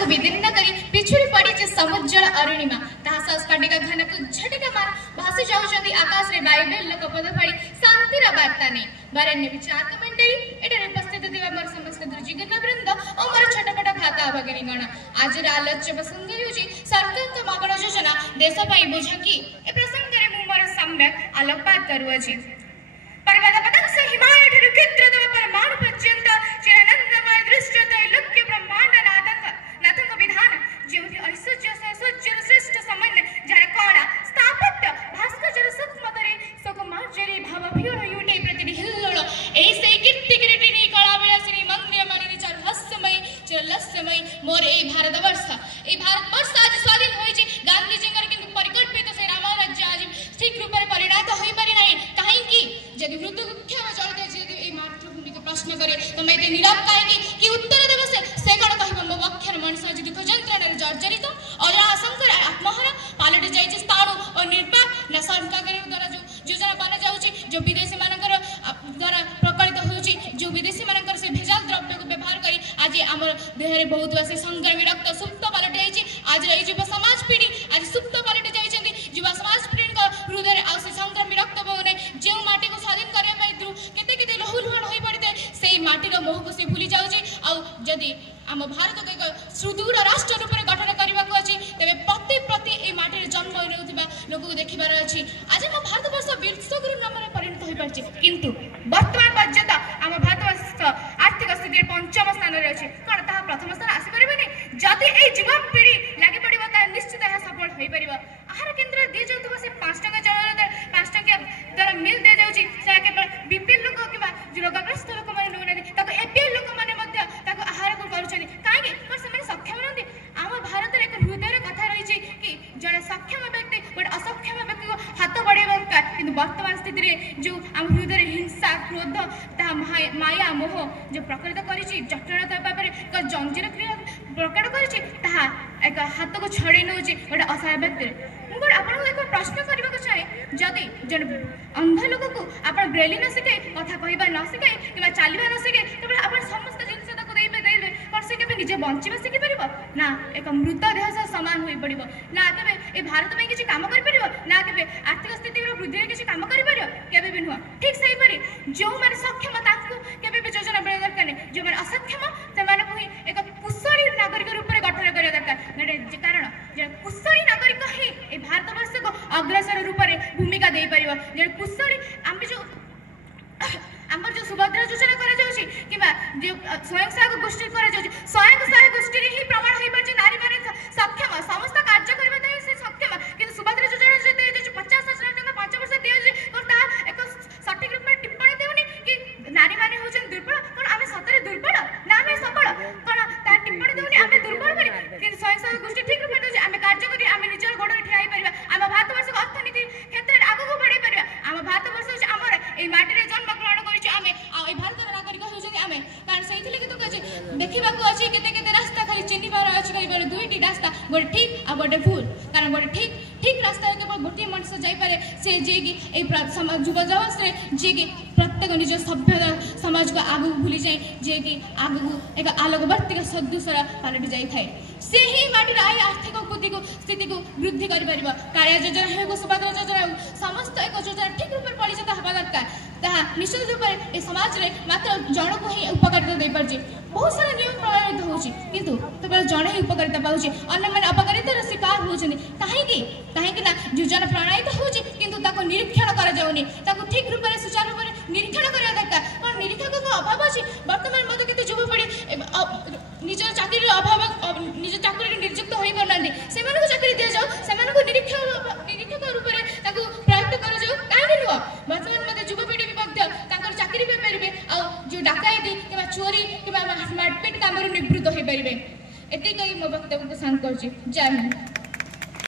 को विदीर्ण करी पिछुड़ी पड़ी समुज्जल अरुणिमा ताहा स्फटिका घन को झटका मार भासी जाउछंती आकाश रे बाइबल लोक पद फड़ी शांतिर वार्ता ने बरन्य विचार कमेंटरी एटर उपस्थित देवा मोर समस्त दुर्जीगण वृंद और मोर छोटपट खाता भगिनी गण आज आलोच्य प्रसंग होची सरकार मगण योजना देश पई बुझकी ए प्रसंग रे मु मोर सम्यक आलोकपात करूअछि पर्वत पतन से हिमालय ठिरु क्षेत्र देव परमाणु पर्यंत चिरानंदमय दृश्य त्रैलोक्य ब्रह्मांड नाथंग विधान जेउथि ऐश्वर्य सौश्वर्य श्रेष्ठ सामान्य जर कोणा स्थापत्य भास्कर सूक्ष्मतरे सुकुमार्जरी भाव भीड़ युटे प्रति हिल्लोळ एई से कीर्ति किरीटिनी कला विलासिनी मंद्य मणि चार हास्यमय चलस्यमय मोर ए भारतवर्ष आज स्वाधीन होइछि गांधी जिंगर किंतु परिकल्पित से राम राज्य आज ठीक रूप में परिणत होई पारि नाही काहे कि यदि मृत्युक्षम चलते यदि ए मातृभूमि को प्रश्न करे तो मैं नीरव काहे कि उत्तर देव से कण कहबो मो वक्षर मनुष्य आज दुख यंत्रणा रे जर्जरित अजरा आशंकर आत्महरा पालट जाइछि स्थाणु और निर्पाक ना सरकार द्वारा जो योजना बना जाउछि जो विदेशी मानकर द्वारा प्रकलित होउछि जो विदेशी मानकर से भेजाल द्रव्य को व्यवहार करी आज हमर देहरे बहुत वासी संग्रामी रक्त सुप्त पालट जाइछि आज रही युवा समाज पीढ़ी आज सुप्त पालट जाइछन्ति युवा समाज पीढ़ी को हृदय आ से संग्रामी रक्त बहने जे माटी को स्वाधीन करबा पई केते केते लहुलुहान होई पड़ते सेई माटीर मोह को से भूली जाउछि आ जदि आम भारत को एक सुदृढ़ राष्ट्र रूप में गठन करने को अच्छी तेज प्रति ए माटी जन्म होता लोक को देखबार अच्छी आज आम भारतवर्ष विश्वगुरु नाम परिणत हो पार्टी किंतु वर्तमान पर्यंत आम भारतवर्ष आर्थिक स्थिति पंचम स्थान में अच्छी कौन ता प्रथम स्थान आसपारे जदि ये युवापीढ़ी लगे पड़ो निश्चित यह सफल हो पार आहार केन्द्र दी जाऊँ से 5 टंका चाउल 5 टंका द्वारा मिल दी जाऊँगी केवल बीपीएल लोक कि रोगग्रस्त लोक मैंने नौना एपीएल लोक मैंने आहार को कर सक्षम नुहति आम भारत एक हृदय कथा रही कि जड़े सक्षम व्यक्ति गोटे असक्षम व्यक्ति को हाथ बढ़ाइबा दरकार किंतु वर्तमान स्थिति रे जो आम हृदय हिंसा क्रोध ता माया मोह जो प्रकट करिछि जटिलता भाव एक जंजीर क्रिया प्रकट करिछि ताहा एक हाथ को छड़े नौछि गोटे असहाय व्यक्ति मुझे आपको एक प्रश्न करने को चाहे जदि जन अंध लोक को आप ब्रेली न शिखे कथा कहवा न शिखे कि चलवा न शिखे तेज आप समस्त जिन से केबे निजे बंचिबा शिखि परिबो ना एक मृत देह सह समान होई पड़िबो ना केबे ए भारत में किछि काम करि परिबो ना केबे आर्थिक स्थिति रो वृद्धि रे किछि काम करि परिबो केबे भी नुह ठीक सही परि जो माने सक्षम ताकू केबे भी योजना बना दरकार नै जो माने असक्षम से माने को एक कुशली नागरिक रूप में गठन करिया दरकार जे कारण जे कुशली नागरिक ही ए भारतवर्ष को अग्रसर रूप में भूमिका दे परिबो जे कुशली हम जो आमर जो सुभद्रा योजना करा जाउछि किबा जो स्वयं सहायक गोष्ठी करा जाउछि स्वयं सहायक गोष्ठी रे ही प्रमाण होई परछि नारी माने सक्षम समस्त कार्य करबा दे से सक्षम किंतु सुभद्रा योजना जे दे 50,000 टका 5 वर्ष दियो और ता एक सटीक रूप में टिप्पणी देउनी कि नारी माने होछन दुर्बल कोन आमे सतरे दुर्बल ना आमे सबल कोन ता टिप्पणी देउनी आमे दुर्बल करी किंतु स्वयं सहायक गोष्ठी ठीक रूप में दे आमे कार्य करी आमे निजर गोडे ठिया होई परिबा आम भारतवर्ष को अर्थनीति क्षेत्र रे आगु को बढ़ाई परिबा आम भारतवर्ष होछ हमर ए माटी रे जन्म ग्रहण करिछि आमे आ भारत नागरिक होउछन आमे कारण सेइथिले कि तो कहै देखिबा को अछि केते केते रास्ता खाली चिन्हि पार अछि कहिबार दुईटी रास्ता गोटे ठीक आ गोटे भूल कारण गोटे ठीक रास्ता केवल गोटे मनुष्य जाई पारे से जे कि ए समाज युवा जवास रे जे कि प्रत्येक निज सभ्य समाज को आगु भूली जाए जे कि आगु एक आलोकवर्ती का सदृशर पालट जाई थाए से ही माटी आय आर्थिक स्थिति को वृद्धि कर परिबा कार्य योजना हो सुभद्रा योजना समस्त एक योजना ठीक रूप में परिचित हवा दरकार ताहा निश्चित रूप में ए समाज रे मात्र जन को ही उपकारिता दे परछि बहुत सारा नियम प्रणालित होछि किंतु केवल जन ही उपकारिता पाउछि अन्य माने अपकारितार शिकार होछनि काहे ना योजना प्रणालित होछि किंतु ताको निरीक्षण करा जाउनी ताको ठीक रूप में सुचारू रूप में निरीक्षण करिया दरकार पर निरीक्षक को अभाव अछि वर्तमान मते केते युवपीढ़ी निज चाकरी अभाव निज चाकरी नियुक्त होई परनांदी सेमानको चाकरी दिया जाऊ सेमानको निरीक्षक रूप में ताको प्रयुक्त करा जाऊ काहे नुवा वर्तमान मते युवपीढ़ी भी मध्य तांकर चाकरी पे परिबे आ जो डाकायती किबा चोरी किबा मारपीट कामरु निवृत्त होई परिबे एते कहि मो वक्तव्य को शांत करछि जय हिंद।